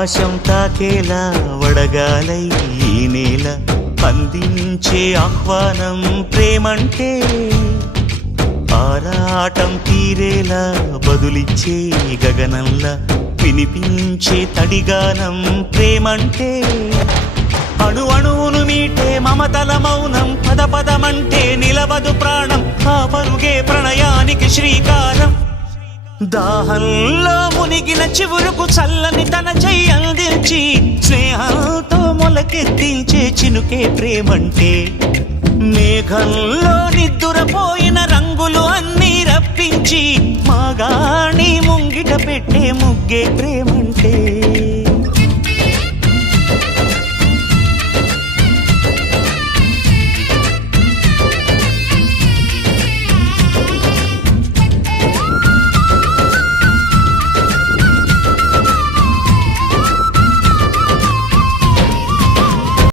ఆకాశం తాకేలా వడగాలై ఈ నేల అందించే ఆహ్వానం ప్రేమంటే ఆరాటం తీరేలా బదులిచ్చే గగనంలా వినిపించే తడిగానం ప్రేమంటే అణు అణువును మీటే మమతల మౌనం పద పదమంటే నిలవదు ప్రాణం ఆ పరుగే ప్రణయానికి శ్రీకారం దాహంలో మునిగిన చివురుకు చల్లని తన చెయ్యి అందించి స్నేహంతో మొలకెత్తించే చినుకే ప్రేమంటే మేఘంలో నిద్దురపోయిన రంగులు అన్నీ రప్పించి మాగాణి ముంగిట పెట్టే ముగ్గే ప్రేమంటే